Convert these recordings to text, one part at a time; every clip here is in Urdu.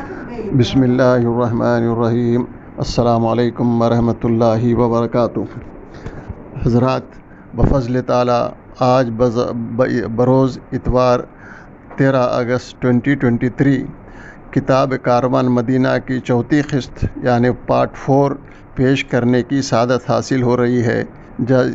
بسم اللہ الرحمن الرحیم۔ السلام علیکم ورحمۃ اللہ وبرکاتہ۔ حضرات، بفضل تعالیٰ آج بروز اتوار 13 اگست 2023 کتاب کاروان مدینہ کی چوتھی قسط یعنی پارٹ 4 پیش کرنے کی سعادت حاصل ہو رہی ہے،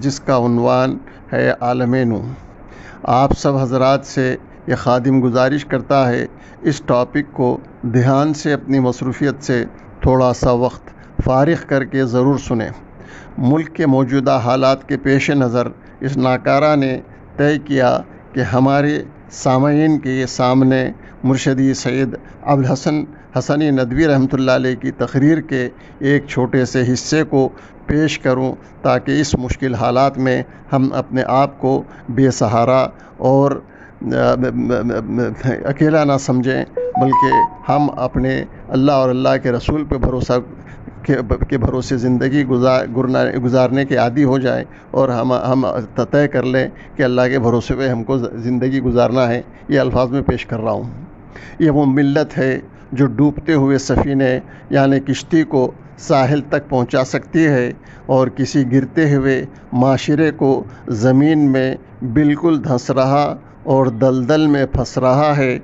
جس کا عنوان ہے عالم نو۔ آپ سب حضرات سے یہ خادم گزارش کرتا ہے اس ٹاپک کو دھیان سے اپنی مصروفیت سے تھوڑا سا وقت فارغ کر کے ضرور سنیں۔ ملک کے موجودہ حالات کے پیش نظر اس ناکارہ نے طے کیا کہ ہمارے سامعین کے سامنے مرشدی سید ابوالحسن حسنی ندوی رحمۃ اللہ علیہ کی تقریر کے ایک چھوٹے سے حصے کو پیش کروں تاکہ اس مشکل حالات میں ہم اپنے آپ کو بے سہارا اور اکیلا نہ سمجھیں، بلکہ ہم اپنے اللہ اور اللہ کے رسول پہ بھروسے زندگی گزارنے کے عادی ہو جائیں اور ہم طے کر لیں کہ اللہ کے بھروسے پہ ہم کو زندگی گزارنا ہے۔ یہ الفاظ میں پیش کر رہا ہوں۔ یہ وہ ملت ہے جو ڈوبتے ہوئے سفینے یعنی کشتی کو ساحل تک پہنچا سکتی ہے اور کسی گرتے ہوئے معاشرے کو زمین میں بالکل دھنس رہا اور دلدل میں پھنس رہا ہے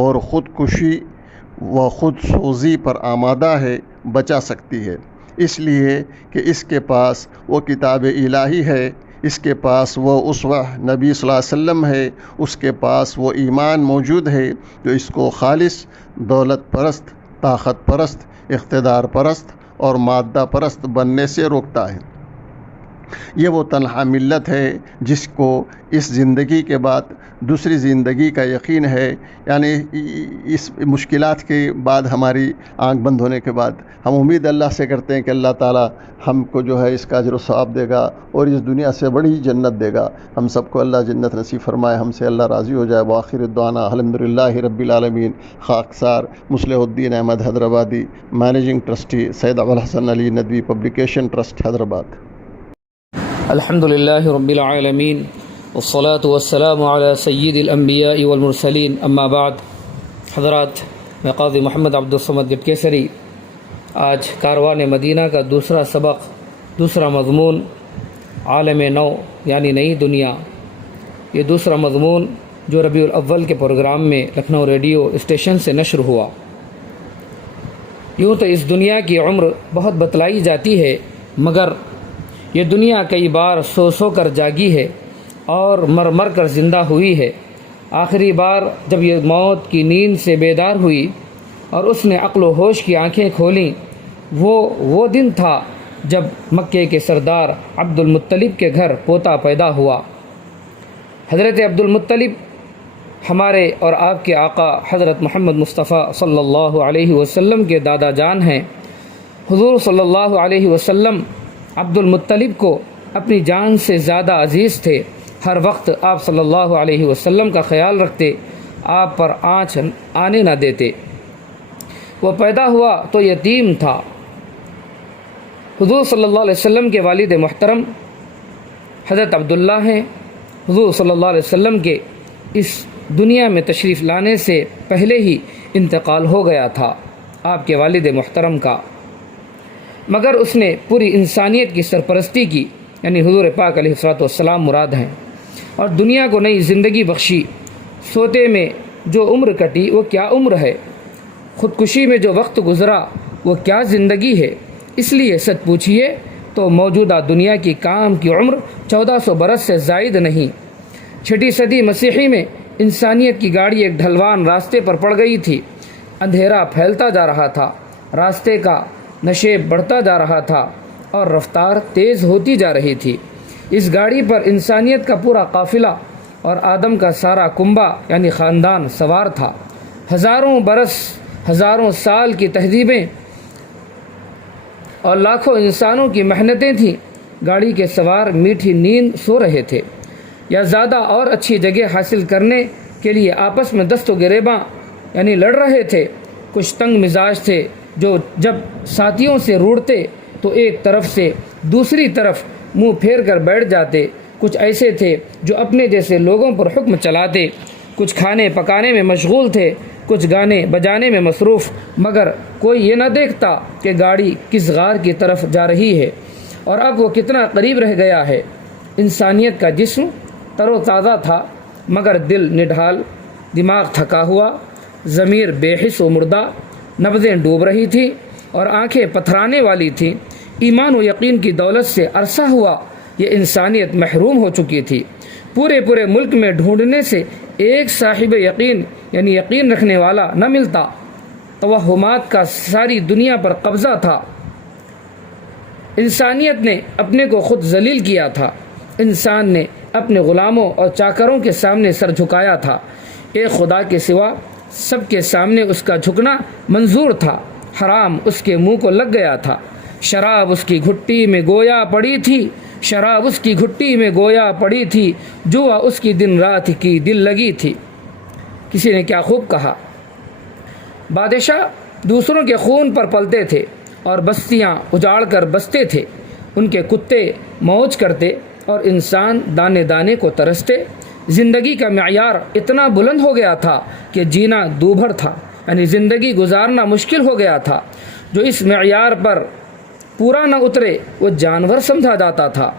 اور خودکشی و خود سوزی پر آمادہ ہے بچا سکتی ہے، اس لیے کہ اس کے پاس وہ کتاب الہی ہے، اس کے پاس وہ اسوہ نبی صلی اللہ علیہ وسلم ہے، اس کے پاس وہ ایمان موجود ہے جو اس کو خالص دولت پرست، طاقت پرست، اقتدار پرست اور مادہ پرست بننے سے روکتا ہے۔ یہ وہ تنہا ملت ہے جس کو اس زندگی کے بعد دوسری زندگی کا یقین ہے، یعنی اس مشکلات کے بعد ہماری آنکھ بند ہونے کے بعد ہم امید اللہ سے کرتے ہیں کہ اللہ تعالیٰ ہم کو جو ہے اس کا اجر و ثواب دے گا اور اس دنیا سے بڑی جنت دے گا۔ ہم سب کو اللہ جنت نصیب فرمائے، ہم سے اللہ راضی ہو جائے۔ وآخر دعوانا الحمدللہ رب العالمین۔ خاکسار مصلح الدین Ahmad Hyderabadi, managing trustee Syed Abul Hasan Ali Nadwi publication trust Hyderabad. الحمدللہ رب العالمین والصلاة والسلام علی سید الانبیاء والمرسلین، اما بعد۔ حضرات، میں قاضی محمد عبدالصمد گٹکیسری آج کاروان مدینہ کا دوسرا سبق، دوسرا مضمون عالم نو یعنی نئی دنیا، یہ دوسرا مضمون جو ربیع الاول کے پروگرام میں لکھنؤ ریڈیو اسٹیشن سے نشر ہوا۔ یوں تو اس دنیا کی عمر بہت بتلائی جاتی ہے، مگر یہ دنیا کئی بار سو سو کر جاگی ہے اور مر مر کر زندہ ہوئی ہے۔ آخری بار جب یہ موت کی نیند سے بیدار ہوئی اور اس نے عقل و ہوش کی آنکھیں کھولیں، وہ دن تھا جب مکے کے سردار عبد المطلب کے گھر پوتا پیدا ہوا۔ حضرت عبد المطلب ہمارے اور آپ کے آقا حضرت محمد مصطفیٰ صلی اللہ علیہ وسلم کے دادا جان ہیں۔ حضور صلی اللہ علیہ وسلم عبد المطلب کو اپنی جان سے زیادہ عزیز تھے، ہر وقت آپ صلی اللہ علیہ وسلم کا خیال رکھتے، آپ پر آنچ آنے نہ دیتے۔ وہ پیدا ہوا تو یتیم تھا۔ حضور صلی اللہ علیہ وسلم کے والد محترم حضرت عبداللہ ہیں۔ حضور صلی اللہ علیہ وسلم کے اس دنیا میں تشریف لانے سے پہلے ہی انتقال ہو گیا تھا آپ کے والد محترم کا، مگر اس نے پوری انسانیت کی سرپرستی کی، یعنی حضور پاک علیہ الصلوۃ والسلام مراد ہیں، اور دنیا کو نئی زندگی بخشی۔ سوتے میں جو عمر کٹی وہ کیا عمر ہے، خودکشی میں جو وقت گزرا وہ کیا زندگی ہے۔ اس لیے سچ پوچھیے تو موجودہ دنیا کی کام کی عمر 1400 برس سے زائد نہیں۔ چھٹی صدی مسیحی میں انسانیت کی گاڑی ایک ڈھلوان راستے پر پڑ گئی تھی۔ اندھیرا پھیلتا جا رہا تھا، راستے کا نشیب بڑھتا جا رہا تھا اور رفتار تیز ہوتی جا رہی تھی۔ اس گاڑی پر انسانیت کا پورا قافلہ اور آدم کا سارا کنبہ یعنی خاندان سوار تھا۔ ہزاروں برس، ہزاروں سال کی تہذیبیں اور لاکھوں انسانوں کی محنتیں تھیں۔ گاڑی کے سوار میٹھی نیند سو رہے تھے یا زیادہ اور اچھی جگہ حاصل کرنے کے لیے آپس میں دست و گریباں یعنی لڑ رہے تھے۔ کچھ تنگ مزاج تھے جو جب ساتھیوں سے روڑتے تو ایک طرف سے دوسری طرف منہ پھیر کر بیٹھ جاتے۔ کچھ ایسے تھے جو اپنے جیسے لوگوں پر حکم چلاتے۔ کچھ کھانے پکانے میں مشغول تھے، کچھ گانے بجانے میں مصروف، مگر کوئی یہ نہ دیکھتا کہ گاڑی کس غار کی طرف جا رہی ہے اور اب وہ کتنا قریب رہ گیا ہے۔ انسانیت کا جسم تر و تازہ تھا، مگر دل نڈھال، دماغ تھکا ہوا، ضمیر بے حس و مردہ، نبضیں ڈوب رہی تھیں اور آنکھیں پتھرانے والی تھیں۔ ایمان و یقین کی دولت سے عرصہ ہوا یہ انسانیت محروم ہو چکی تھی۔ پورے ملک میں ڈھونڈنے سے ایک صاحب یقین یعنی یقین رکھنے والا نہ ملتا۔ توہمات کا ساری دنیا پر قبضہ تھا۔ انسانیت نے اپنے کو خود ذلیل کیا تھا۔ انسان نے اپنے غلاموں اور چاکروں کے سامنے سر جھکایا تھا۔ ایک خدا کے سوا سب کے سامنے اس کا جھکنا منظور تھا۔ حرام اس کے منہ کو لگ گیا تھا، شراب اس کی گھٹی میں گویا پڑی تھی، شراب اس کی گھٹی میں گویا پڑی تھی، جوا اس کی دن رات کی دل لگی تھی۔ کسی نے کیا خوب کہا، بادشاہ دوسروں کے خون پر پلتے تھے اور بستیاں اجاڑ کر بستے تھے، ان کے کتے موج کرتے اور انسان دانے دانے کو ترستے۔ زندگی کا معیار اتنا بلند ہو گیا تھا کہ جینا دوبھر تھا، یعنی زندگی گزارنا مشکل ہو گیا تھا۔ جو اس معیار پر پورا نہ اترے وہ جانور سمجھا جاتا تھا۔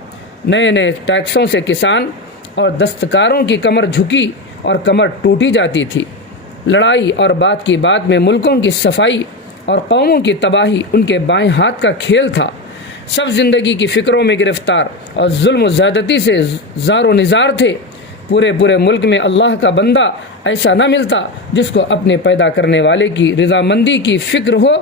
نئے ٹیکسوں سے کسان اور دستکاروں کی کمر جھکی اور کمر ٹوٹی جاتی تھی۔ لڑائی اور بات کی بات میں ملکوں کی صفائی اور قوموں کی تباہی ان کے بائیں ہاتھ کا کھیل تھا۔ سب زندگی کی فکروں میں گرفتار اور ظلم و زیادتی سے زار و نزار تھے۔ پورے ملک میں اللہ کا بندہ ایسا نہ ملتا جس کو اپنے پیدا کرنے والے کی رضامندی کی فکر ہو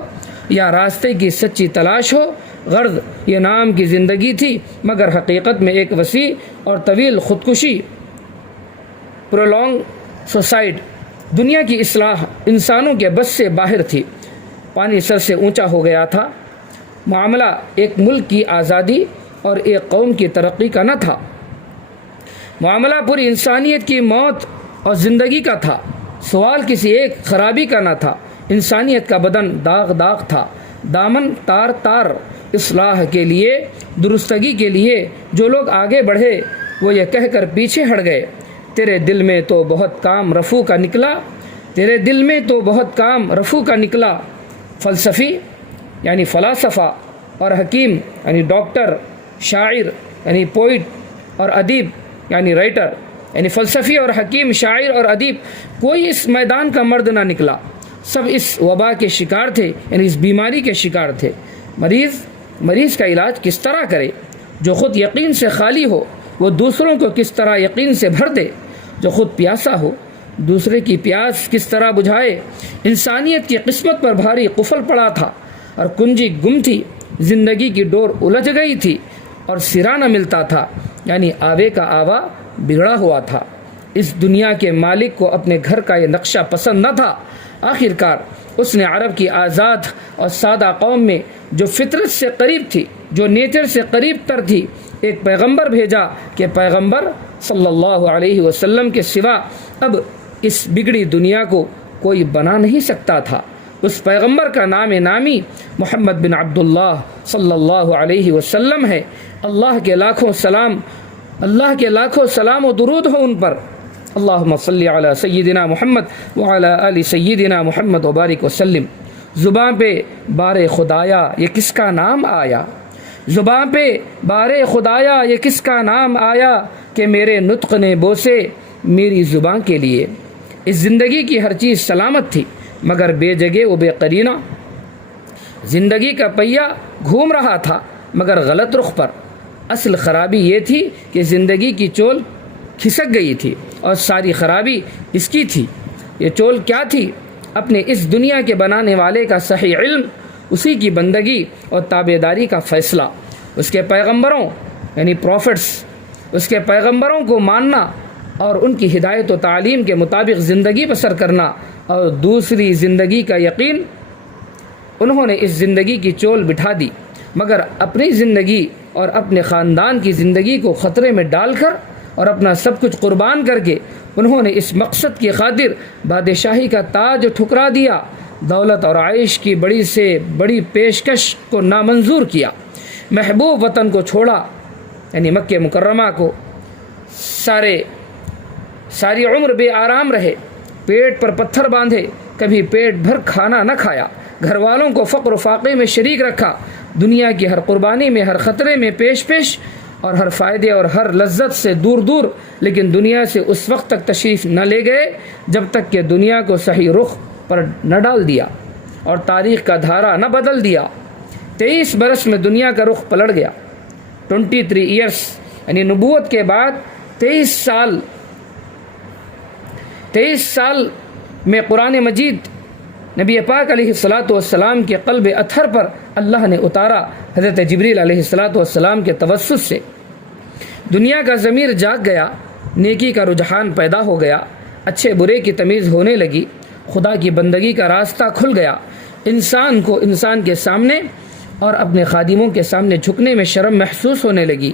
یا راستے کی سچی تلاش ہو۔ غرض یہ نام کی زندگی تھی، مگر حقیقت میں ایک وسیع اور طویل خودکشی، پرولونگ سوسائڈ۔ دنیا کی اصلاح انسانوں کے بس سے باہر تھی۔ پانی سر سے اونچا ہو گیا تھا۔ معاملہ ایک ملک کی آزادی اور ایک قوم کی ترقی کا نہ تھا، معاملہ پوری انسانیت کی موت اور زندگی کا تھا۔ سوال کسی ایک خرابی کا نہ تھا۔ انسانیت کا بدن داغ تھا، دامن تار اصلاح کے لیے، درستگی کے لیے جو لوگ آگے بڑھے وہ یہ کہہ کر پیچھے ہٹ گئے، تیرے دل میں تو بہت کام رفو کا نکلا، تیرے دل میں تو بہت کام رفو کا نکلا۔ فلسفی یعنی فلاسفہ اور حکیم یعنی ڈاکٹر، شاعر یعنی پوئٹ اور ادیب یعنی رائٹر، یعنی فلسفی اور حکیم، شاعر اور ادیب، کوئی اس میدان کا مرد نہ نکلا۔ سب اس وبا کے شکار تھے، یعنی اس بیماری کے شکار تھے۔ مریض کا علاج کس طرح کرے؟ جو خود یقین سے خالی ہو وہ دوسروں کو کس طرح یقین سے بھر دے؟ جو خود پیاسا ہو دوسرے کی پیاس کس طرح بجھائے؟ انسانیت کی قسمت پر بھاری قفل پڑا تھا اور کنجی گم تھی، زندگی کی ڈور الجھ گئی تھی اور سرا نہ ملتا تھا، یعنی آوے کا آوا بگڑا ہوا تھا۔ اس دنیا کے مالک کو اپنے گھر کا یہ نقشہ پسند نہ تھا۔ آخرکار اس نے عرب کی آزاد اور سادہ قوم میں جو فطرت سے قریب تھی، جو نیچر سے قریب تر تھی، ایک پیغمبر بھیجا کہ پیغمبر صلی اللہ علیہ وسلم کے سوا اب اس بگڑی دنیا کو کوئی بنا نہیں سکتا تھا۔ اس پیغمبر کا نام نامی محمد بن عبداللہ صلی اللہ علیہ وسلم ہے۔ اللہ کے لاکھوں سلام و درود ہو ان پر۔ اللہم صلی علی سیدنا محمد وعلی آل سیدنا محمد وبارک وسلم۔ زباں پہ بار خدایا یہ کس کا نام آیا، زباں پہ بار خدایا یہ کس کا نام آیا، کہ میرے نطق نے بوسے میری زباں کے لیے۔ اس زندگی کی ہر چیز سلامت تھی مگر بے جگہ و بے قرینہ۔ زندگی کا پہیہ گھوم رہا تھا مگر غلط رخ پر۔ اصل خرابی یہ تھی کہ زندگی کی چول کھسک گئی تھی اور ساری خرابی اس کی تھی۔ یہ چول کیا تھی؟ اپنے اس دنیا کے بنانے والے کا صحیح علم، اسی کی بندگی اور تابعداری کا فیصلہ، اس کے پیغمبروں یعنی پروفٹس، اس کے پیغمبروں کو ماننا اور ان کی ہدایت و تعلیم کے مطابق زندگی بسر کرنا، اور دوسری زندگی کا یقین۔ انہوں نے اس زندگی کی چول بٹھا دی مگر اپنی زندگی اور اپنے خاندان کی زندگی کو خطرے میں ڈال کر اور اپنا سب کچھ قربان کر کے انہوں نے اس مقصد کی خاطر بادشاہی کا تاج ٹھکرا دیا، دولت اور عیش کی بڑی سے بڑی پیشکش کو نامنظور کیا، محبوب وطن کو چھوڑا یعنی مکہ مکرمہ کو، ساری عمر بے آرام رہے، پیٹ پر پتھر باندھے، کبھی پیٹ بھر کھانا نہ کھایا، گھر والوں کو فقر و فاقے میں شریک رکھا، دنیا کی ہر قربانی میں، ہر خطرے میں پیش پیش، اور ہر فائدے اور ہر لذت سے دور دور، لیکن دنیا سے اس وقت تک تشریف نہ لے گئے جب تک کہ دنیا کو صحیح رخ پر نہ ڈال دیا اور تاریخ کا دھارا نہ بدل دیا۔ 23 برس میں دنیا کا رخ پلٹ گیا۔ 23 ایئرس یعنی نبوت کے بعد 23 سال میں قرآن مجید نبی پاک علیہ السلام کے قلب اطہر پر اللہ نے اتارا۔ حضرت جبریل علیہ السلام کے توسط سے دنیا کا ضمیر جاگ گیا، نیکی کا رجحان پیدا ہو گیا، اچھے برے کی تمیز ہونے لگی، خدا کی بندگی کا راستہ کھل گیا، انسان کو انسان کے سامنے اور اپنے خادموں کے سامنے جھکنے میں شرم محسوس ہونے لگی،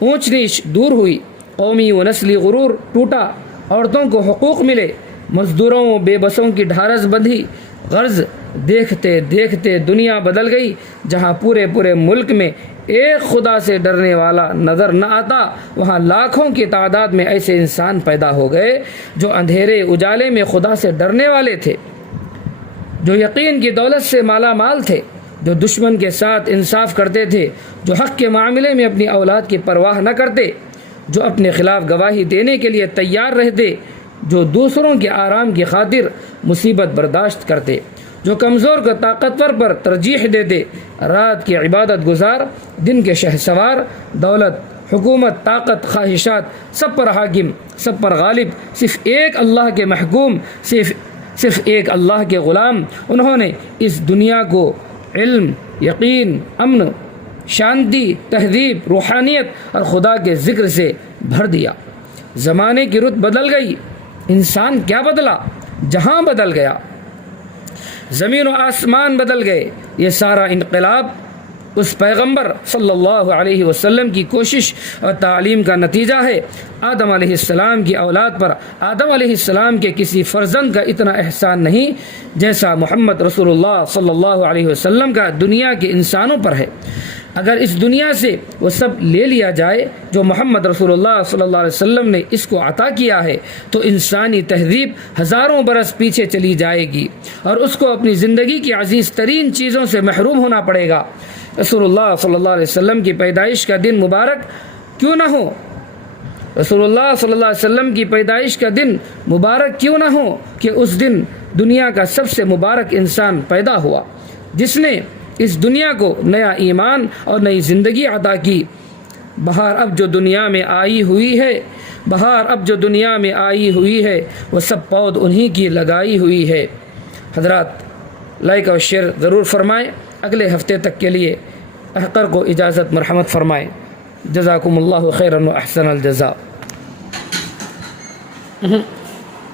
اونچ نیچ دور ہوئی، قومی و نسلی غرور ٹوٹا، عورتوں کو حقوق ملے، مزدوروں و بے بسوں کی ڈھارس بندھی، غرض دیکھتے دیکھتے دنیا بدل گئی۔ جہاں پورے ملک میں ایک خدا سے ڈرنے والا نظر نہ آتا، وہاں لاکھوں کی تعداد میں ایسے انسان پیدا ہو گئے جو اندھیرے اجالے میں خدا سے ڈرنے والے تھے، جو یقین کی دولت سے مالا مال تھے، جو دشمن کے ساتھ انصاف کرتے تھے، جو حق کے معاملے میں اپنی اولاد کی پرواہ نہ کرتے، جو اپنے خلاف گواہی دینے کے لیے تیار رہتے، جو دوسروں کے آرام کی خاطر مصیبت برداشت کرتے، جو کمزور کو طاقتور پر ترجیح دیتے، رات کی عبادت گزار، دن کے شہسوار، دولت، حکومت، طاقت، خواہشات، سب پر حاکم، سب پر غالب، صرف ایک اللہ کے محکوم، صرف ایک اللہ کے غلام، انہوں نے اس دنیا کو علم، یقین، امن، شانتی، تہذیب، روحانیت اور خدا کے ذکر سے بھر دیا۔ زمانے کی رت بدل گئی، انسان کیا بدلا؟ جہاں بدل گیا، زمین و آسمان بدل گئے۔ یہ سارا انقلاب اس پیغمبر صلی اللہ علیہ وسلم کی کوشش اور تعلیم کا نتیجہ ہے۔ آدم علیہ السلام کی اولاد پر آدم علیہ السلام کے کسی فرزند کا اتنا احسان نہیں جیسا محمد رسول اللہ صلی اللہ علیہ وسلم کا دنیا کے انسانوں پر ہے۔ اگر اس دنیا سے وہ سب لے لیا جائے جو محمد رسول اللہ صلی اللہ علیہ وسلم نے اس کو عطا کیا ہے تو انسانی تہذیب ہزاروں برس پیچھے چلی جائے گی اور اس کو اپنی زندگی کی عزیز ترین چیزوں سے محروم ہونا پڑے گا۔ رسول اللہ صلی اللہ علیہ وسلم کی پیدائش کا دن مبارک کیوں نہ ہو؟ رسول اللہ صلی اللہ علیہ وسلم کی پیدائش کا دن مبارک کیوں نہ ہو کہ اس دن دنیا کا سب سے مبارک انسان پیدا ہوا جس نے اس دنیا کو نیا ایمان اور نئی زندگی عطا کی۔ بہار اب جو دنیا میں آئی ہوئی ہے وہ سب پود انہی کی لگائی ہوئی ہے۔ حضرات لائک اور شیئر ضرور فرمائیں۔ اگلے ہفتے تک کے لیے احقر کو اجازت مرحمت فرمائیں۔ جزاکم اللہ خیرا و احسن الجزاء۔